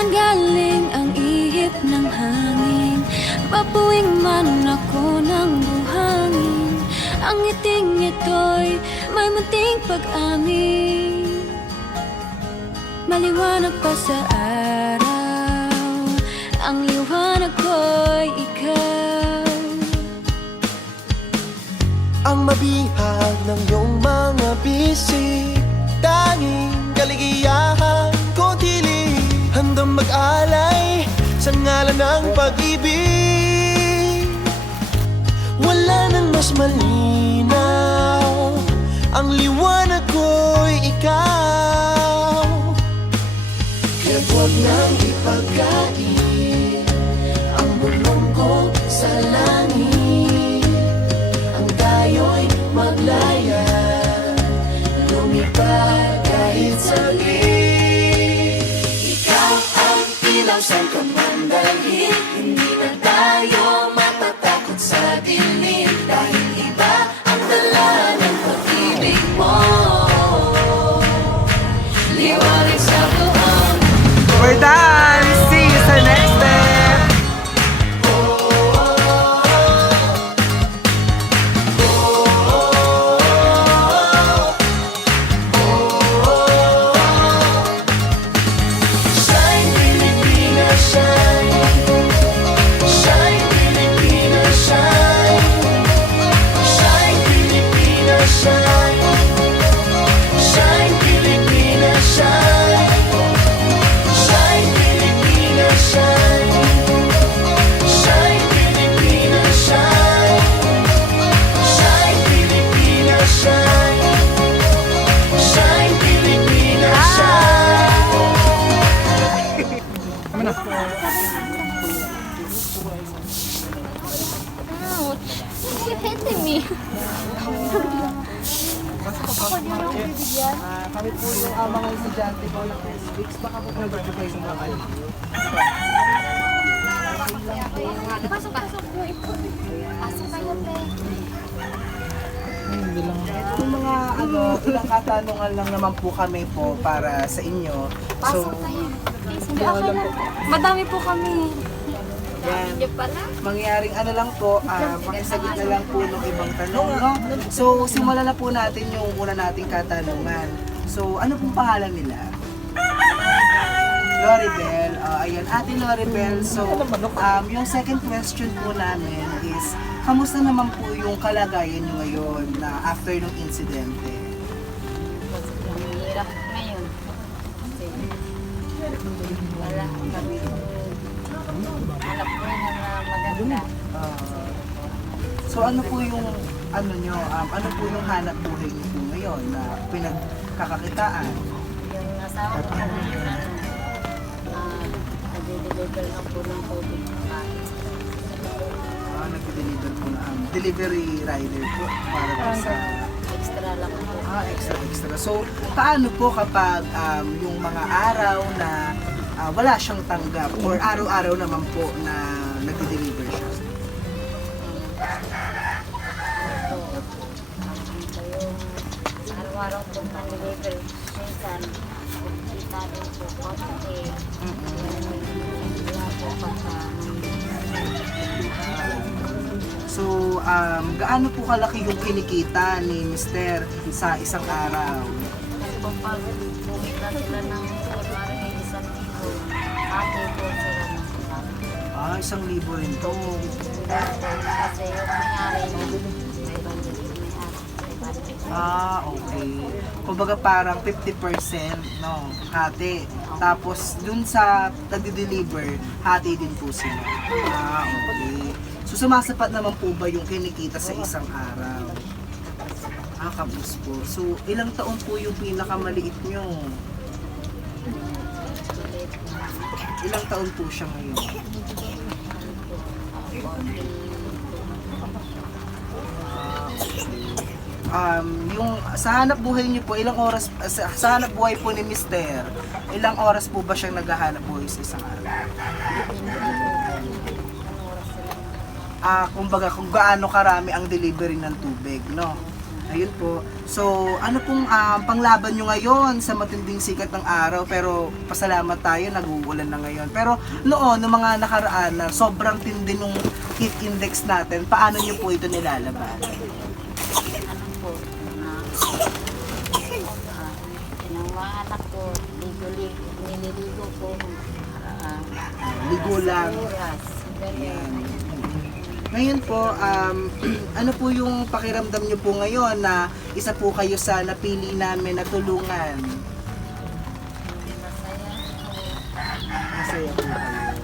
man galing ang ihip ng hangin. Papuwing man ako ng buhangin. Ang ngiting ito'y may munting pag-amin. Maliwanag pa sa araw Ang liwanag ko'y ikaw. Ang mabihag ng iyong mga bisig Tanging tili Mag-alay sa ngalan ng pag-ibig. Wala nang mas malinaw Ang liwanag ko'y ikaw. Kaya't huwag nang ipagkain Ang bulong ko sa langit sa kamandalhin Hindi na tayo matatakot sa dilim Dahil ilang katanungan lang naman po kami po para sa inyo. So, Pasok kayo. Hindi ako na. Madami po kami. yan. Hindi pala. Mangyaring ano lang po, ah, pakisagot na lang po ng ibang tanong, no? So, simulan na po natin yung una nating katanungan. So, ano pong pangalan nila? Loribel, ah, ayan, ate Loribel. So, um, yung second question po namin is, kamusta naman po yung kalagayan nyo ngayon na after ng insidente? So, ano po yung, ano nyo, um, ano po yung hanap buhay nyo po ngayon na pinagkakakitaan? Yung asawa ko ngayon, ano, ah, nag-deliver lang po ng COVID. Ah, nag-deliver po na, um, delivery rider po para po sa Extra lang po. ah, extra extra. So, paano po kapag um, yung mga araw na ah, wala siyang tanggap or araw-araw naman po na nag-deliver siya? Araw-araw po nag-deliver. Minsan, kita din po ko kasi wala po pagka So, um, gaano po kalaki yung kinikita ni Mister sa isang araw? Kapag bumita sila ng Ah, isang libo rin to. Kasi yung nangyari may. Ah, okay. Kumbaga parang 50% no, hati. Tapos dun sa nagde-deliver, hati din po sila. Ah, okay. So sumasapat naman po ba yung kinikita sa isang araw? Ah, kapos po. So ilang taon po yung pinakamaliit nyo? Ilang taon po siya ngayon? um, yung sa hanap buhay niyo po, ilang oras, sa, sa hanap buhay po ni Mister, ilang oras po ba siyang naghahanap buhay sa isang araw? Ah, kumbaga kung gaano karami ang delivery ng tubig, no? Ayun po. So, ano pong ah, panglaban nyo ngayon sa matinding sikat ng araw pero pasalamat tayo, nag-uulan na ngayon. Pero noon, noong mga nakaraan na sobrang tindi nung heat index natin, paano nyo po ito nilalaban? Ano po, ah, anak ko, ligo-ligo, nililigo ko, ah, Ligo lang. oras, ganyan. Ngayon po, um, ano po yung pakiramdam nyo po ngayon na isa po kayo sa napili namin na tulungan? Masaya po. Kayo.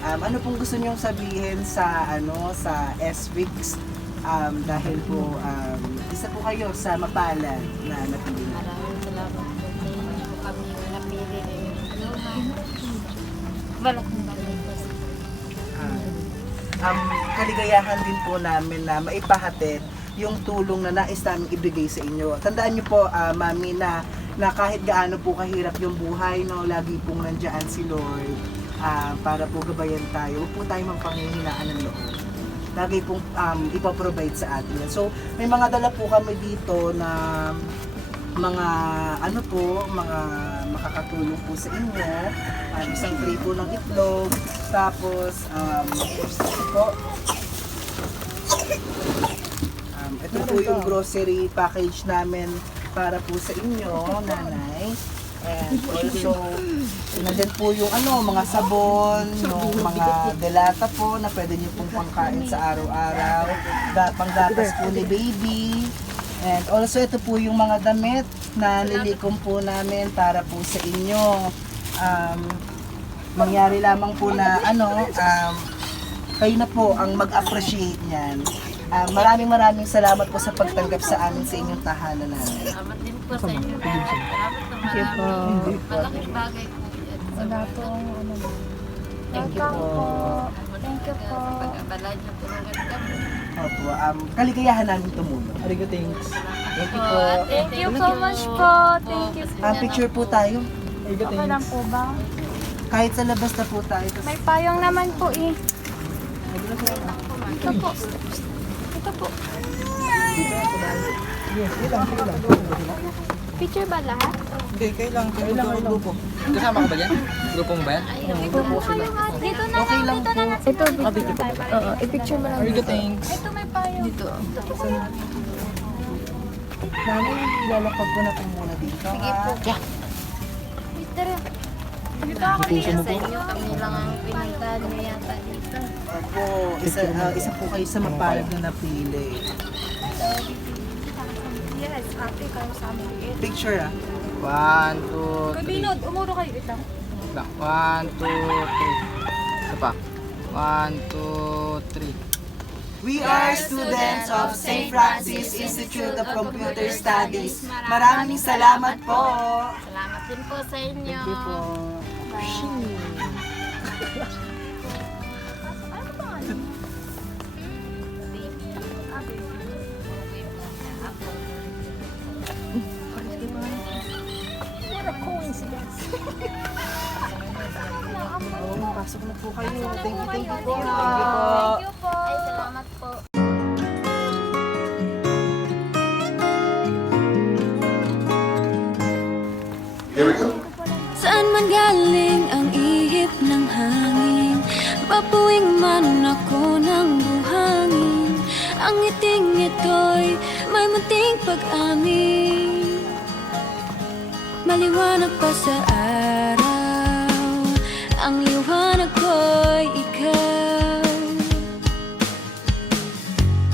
Um, ano pong gusto nyong sabihin sa ano sa SWIX um, dahil po um, isa po kayo sa mapalad na napili. Maraming salamat po kami napili rin yung um, kaligayahan din po namin na maipahatid yung tulong na nais namin ibigay sa inyo. Tandaan niyo po, ah, Mami, na, na kahit gaano po kahirap yung buhay, no, lagi pong nandiyan si Lord ah, para po gabayan tayo. Huwag po tayo magpanghihinaan ng loob. Lagi pong um, ipaprovide sa atin. So, may mga dala po kami dito na mga ano po, mga makakatulong po sa inyo. Um, isang tray po ng itlog. Tapos, um, po. Um, ito po yung grocery package namin para po sa inyo, nanay. And also, nandyan po yung ano, mga sabon, yung mga delata po na pwede nyo pong pangkain sa araw-araw. Panggatas po ni baby. And also, ito po yung mga damit na nilikom po namin para po sa inyo. Um, mangyari lamang po na ano, um, kayo na po ang mag-appreciate niyan. Ah, maraming maraming salamat po sa pagtanggap sa amin sa inyong tahanan namin. Salamat din po sa inyo. Salamat na marami. Malaking bagay po yan. Wala po ano. Thank you po. Thank you po. Sa pag-abala niyo, tulungan kami. Opo, um, kaligayahan namin tumulong. Arigo, thanks. Thank you po. Thank you so much po. Thank you. Ah, picture po tayo. Okay lang po ba? Kahit sa labas na po tayo. Tas- May payong naman po eh. Ito po. Ito po. Picture ba lahat? Okay, kayo lang. Kayo lang, kayo grupo. Kasama ka ba yan? Grupo mo ba yan? Dito na lang. Dito na Okay lang Dito na lang. Ito, dito tayo. Oo, i-picture mo lang. Arigo, thanks. Ito may payong. Dito. Nanay, lalakad ko na po muna dito. Sige po. Tara. Dito ako dito. Sa inyo, kami lang ang pinuntahan niyo yata dito. Opo, isa, ah, isa po kayo sa mapalad na napili. Yes, ate, kayo sa amin. Picture ah. One, two, three. Kabinod, umuro kayo ito. Lang. One, two, three. Isa pa. One, two, three. We are students of St. Francis Institute of Computer Studies. Maraming salamat po. Salamat din po sa inyo. Thank you po. Oo, pasok na po kayo. Thank you, thank you po. Thank you po. Thank you po. Ay, salamat po. Saan man galing ang ihip ng hangin Papuwing man ako ng buhangin Ang ngiting ito'y may munting pag-amin Maliwanag pa sa araw Ang liwanag ko'y ikaw.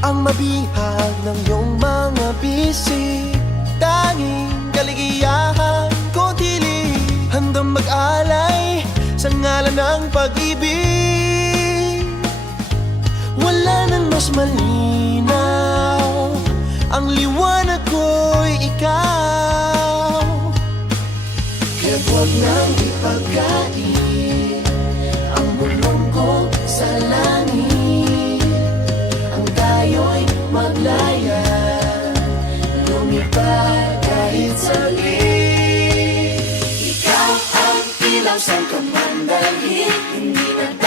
Ang mabihag ng iyong mga bisig Tanging kaligayahan ko tili Handang mag-alay sa ngalan ng pag-ibig. Wala nang mas malinaw Ang liwanag ko'y ikaw huwag nang ipagkain Ang bulong sa langit. Ang tayo'y maglaya Lumipad kahit saglit Ikaw ang ilaw sa kamandalhin Hindi na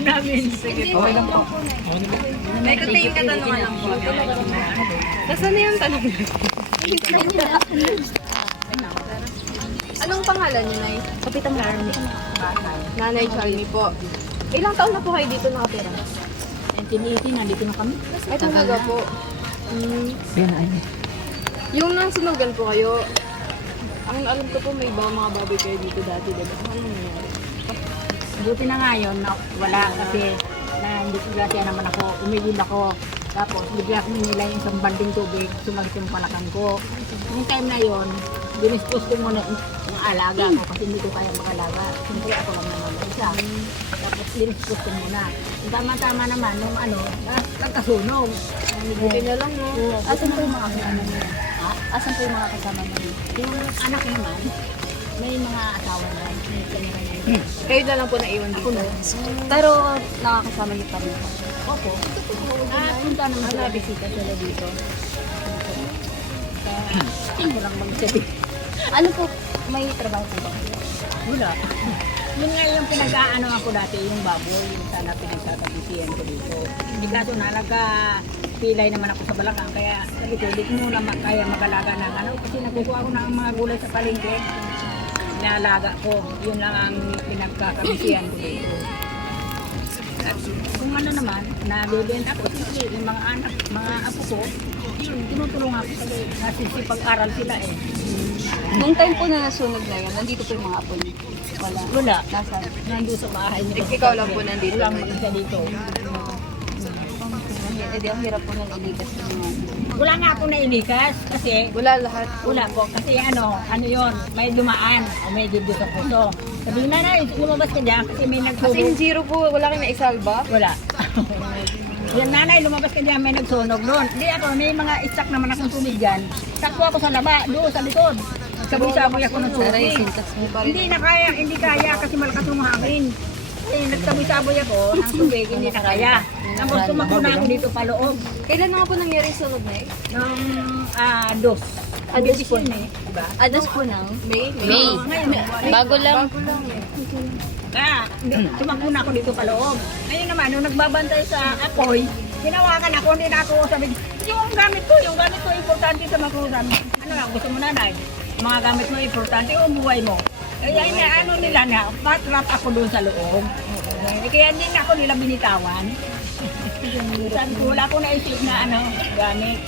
Naman sa loob namin. Okay lang po. May kunting katanungan lang po. Nasaan na yung tanong? Anong pangalan niyo, Nay? Kapitan Larmy. Nanay Charlie po. Ilang taon na po kayo dito nakatira? 1980, nandito na kami. Ay, talaga po. Mm. Yung nasunugan po kayo, ang alam ko po may iba mga baboy kayo dito dati, diba? Ano? Buti na nga yun, na wala kasi na hindi siya naman ako, umigil ako. Tapos bigla ko nila yung isang banding tubig, sumagit yung palakan ko. Yung time na yon, dinispose ko muna yung alaga ko kasi hindi ko kaya mag-alaga. Siyempre ako lang naman isa. Tapos dinispose ko muna. Yung tama-tama naman, nung ano, na- nagkasunog. Buti na lang, no? Asan po yung mga kasama mo? Ha? Asan po yung mga kasama mo? Yung anak naman, may mga asawa na, may kanya-kanya. Kayo na lang po naiwan dito. Pero nakakasama niyo pa rin po. Opo. Ah, punta naman sila bisita sila dito. Kaya, hindi lang magsabi. Ano po, may trabaho po ba kayo? Wala. Yun nga yung pinag-aano ako dati, yung baboy, yung sana pinagtatabisihan ko dito. Hindi kaso na nagka-pilay naman ako sa balakang, kaya ko muna ma- kaya mag-alaga ng ano, kasi nakukuha ko ng mga gulay sa palengke. Inaalaga ko, yun lang ang pinagkakabisihan ko dito. At kung ano naman, nabibenta ko, siyempre, yung mga anak, mga apo ko, yun, tinutulungan ko kasi nasisipag-aral sila eh. Nung time po na nasunog na yan, nandito po yung mga apo niyo. Wala. Wala. Nasaan? Nandun sa bahay nila. Ikaw lang po nandito. Wala akong dito. Eh di ang hirap po nang iligas sa mga Wala nga ako nailikas kasi Wala lahat. wala po. Kasi ano, ano yon may dumaan o may dibdib sa puso. Sabi na na, lumabas ka dyan kasi may As in, nagsunog. zero po. Wala kayong naisalba? Wala. Yan nanay, lumabas ka dyan, may nagsunog doon. Hindi ako, may mga isak naman akong tubig dyan. Takbo ako sa laba, doon sa likod. Saboy-saboy ako ng tubig. Hindi na kaya, hindi kaya kasi malakas yung hangin. Eh, nagsaboy-saboy ako ng tubig, hindi na kaya. Tapos tumakbo na ako dito pa loob. Kailan nga po nangyari yung sunog, Nay? Nung ah, dos. Ah, dos po. Eh, diba? Adas po ng May? May. Oo, ngayon, Bago lang. Bago lang eh. Ah, di- tumakbo na ako dito pa loob. Ngayon naman, nung nagbabantay sa apoy, hinawakan ako, hindi na ako sabi, yung gamit ko, yung gamit ko, importante sa mga. Ano lang, gusto mo nanay? Mga gamit mo, importante, o buhay mo. Kaya ina, ano nila na, patrap ako doon sa loob. Eh, Kaya hindi na ako nila binitawan. Sabi ko, wala akong naisip na ano, gamit.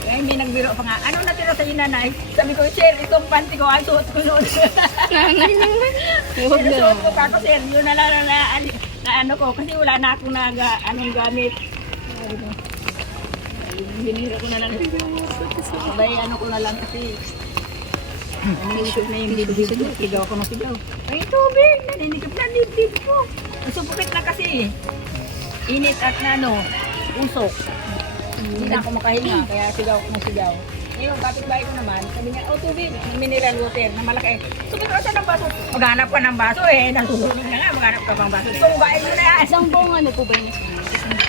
Kaya may nagbiro pa nga, ano natira sa nanay? Sabi ko, Sir, itong panty ko, ay suot ko noon. Sinusuot ko pa ako, Sir, yun na lang na, na, na ano ko, kasi wala na akong naga, anong gamit. Ko, Binira ko na lang. Sabay, ano ko na lang kasi, Nanisip na yung dibdib ko, sigaw ko ng sigaw. Ay, tubig! Naninikip na dibdib ko. Nasupukit na kasi. Init at ano, usok. Hindi na ako makahinga, kaya sigaw ko ng sigaw. Ngayon, kapitbahay ko naman, sabi niya, oh tubig, mineral water na malaki. Sabi ko, saan ang baso? Maghanap ka ng baso eh, nasusunog na nga, maghanap ka pang baso. Tunggain mo na yan! Isang buong ano po ba yung nasunog?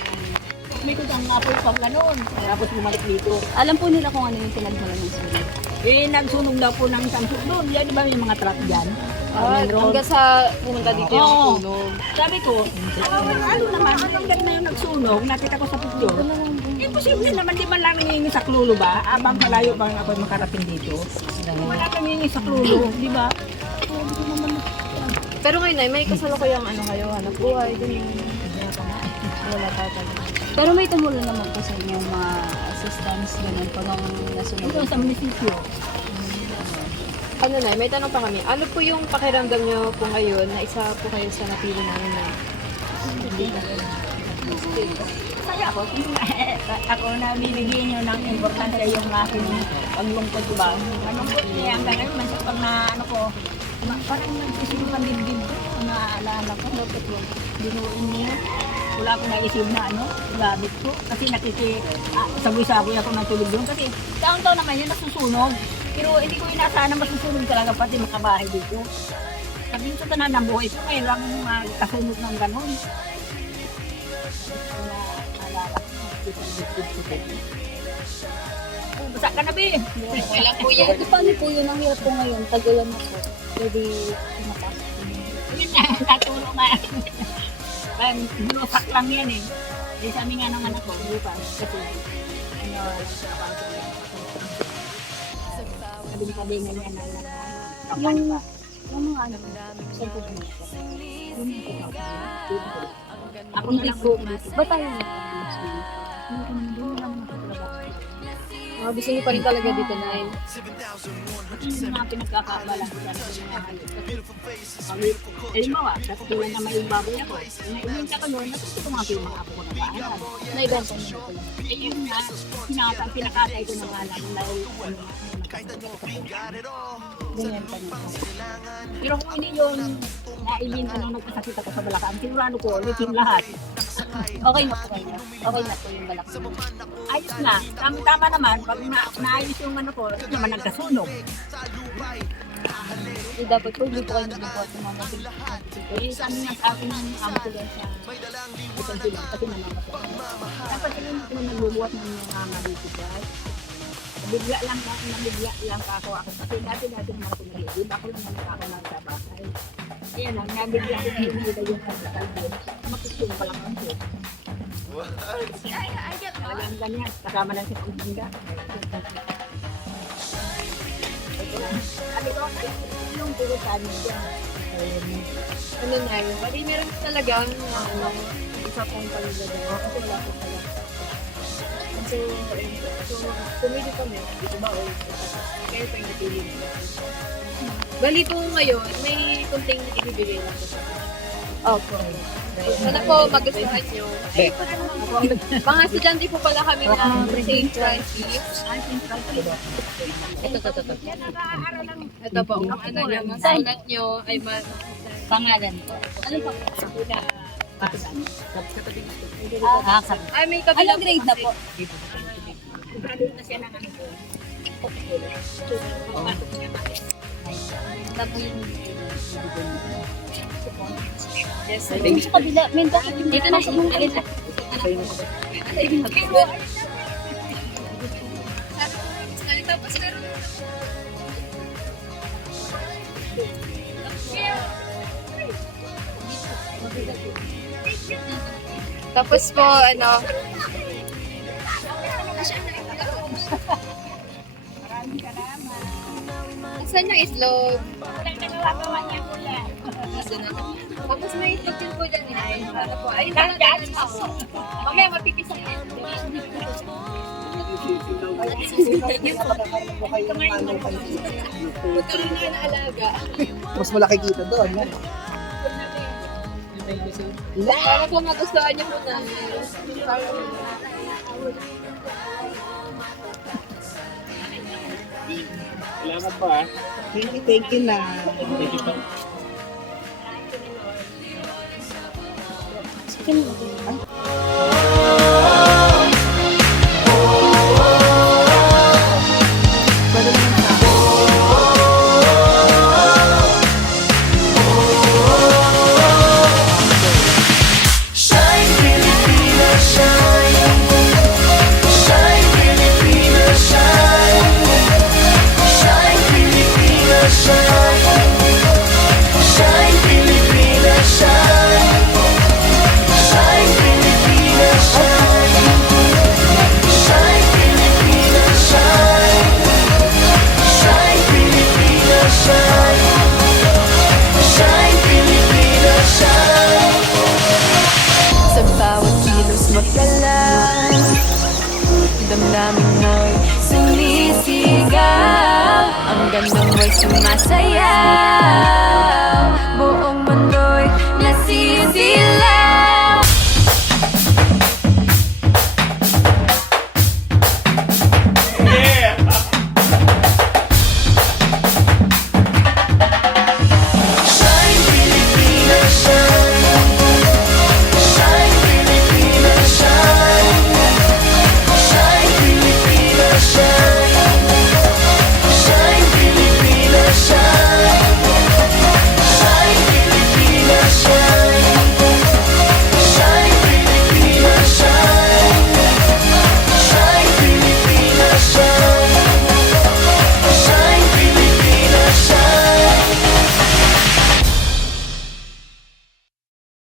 May kutang apoy pang ganon. Tapos bumalik dito. Alam po nila kung ano yung pinagmula ng sunog. Eh, nagsunog daw po ng samsung doon. Yan, di ba yung mga truck dyan? Ah, hanggang sa pumunta dito yung Oo. sunog. Sabi ko, ano, ano naman, anong ganda na yung nagsunog, nakita ko sa picture. Imposible naman, di man lang nangingi sa klulo ba? Abang malayo bang ako makarating dito. Wala kang nangingi sa klulo, di ba? Pero ngayon, Nay, may kasalukuyang ano kayo, hanap buhay, ganyan. Wala pa talaga. Pero may tumulong naman po sa inyo mga assistance ganun pag ang nasunog. Ito sa munisipyo. Ano na, may tanong pa kami. Ano po yung pakiramdam nyo po ngayon na isa po kayo sa napili namin na Saya ako. ako na bibigyan nyo ng importansya yung aking paglungkot ba? Malungkot niya hanggang ngayon. Mansa pag na ano ko, parang nag-isip ang dibdib ko. Naalala ko, dapat yung binuin niya. Wala akong naisip na ano, gamit ko. Kasi nakiki, ah, ako ng tubig doon. Kasi taon-taon naman yun nasusunog. Pero hindi ko inaasahan na masusunog talaga pati mga bahay dito. Sabi ko na ng buhay ko, ngayon lang uh, kasunog ng ganon. Basa ka na, be. Lang po yan. Paano po yun? Ang hirap po ngayon. Tagalan na po. Pwede pumapasok. Yun na, natulong nga akin, lupak lang yan eh. Di sa aming anong anak ko, lupak. Kasi, ano, kabing-kabingan yan ang kapal pa. Yung mga ano, sa Ako na lang ko. Ba tayo na? Ano Ah, gusto niyo pa rin talaga dito na yun. Yung mga pinagkakabalan ko sa Kasi, halimbawa, katulad na may baboy ako. Naibenta ko noon, natuto ko mga mga apo ko na paaral. Niyo po lang. Eh, yun nga, pinaka, pinakatay ko na nga lang dahil ano, Ganyan pa niyo. Pero kung hindi yun, nailin ko nung nagkasakit ako sa Balacan, sigurado ko, ulit yung lahat. Okay na po kayo. Okay na po yung balak mo. Ayos na. Tama-tama naman, pag na, naayos yung ano ko, hindi naman nagkasunog. Eh, dapat po hindi po kayo nag-report ng mga matig. Eh, sabi nga sa akin ng dyan sa isang sila, kasi namamatay. Dapat yun yung nagbubuhat ng mga malito guys bigla lang na, nabigla lang ako. Ako kasi dati dati naman ako nag-iib ako lang naman ako ng sabakay ayan lang nabigla ako nabigla yung sabakay makusong pa lang ang ko I, I get Talagang ganyan, kasama lang siya kung bangga. At ito, yung burutan siya. Ano na yun? Pwede meron talagang ano, ano, isa pong paligaw. Kasi wala ko pala. So, ayun. so, pumili kami. Dito ba? O, kaya pa yung napili nila. Bali po ngayon, may kunting ibibigay lang po. Opo. Sana po magustuhan nyo. Ay, mga estudyante po pala kami ng St. Francis. Ito, ito, ito, ito. Ito po, kung ano nyo, ang sulat nyo ay ma- Pangalan po. Ano po? Ah, ay may kabilang Anong grade na po? Graduate na siya ng ano po yung Yes, Yung sa kabila, may bakit dito na sa mga kabila. Tapos meron Tapos po, ano, Maraming salamat. Saan yung islog? Tapos may itlog yun po dyan. Ay, ano po. Ay, wala na lang ako. Mamaya mapipis ang Mas malaki kita doon. Thank you, sir. Para po magustuhan niyo po na. Salamat po ah. Thank you, thank you na. Thank you po. Chicken mo. sumasayaw buo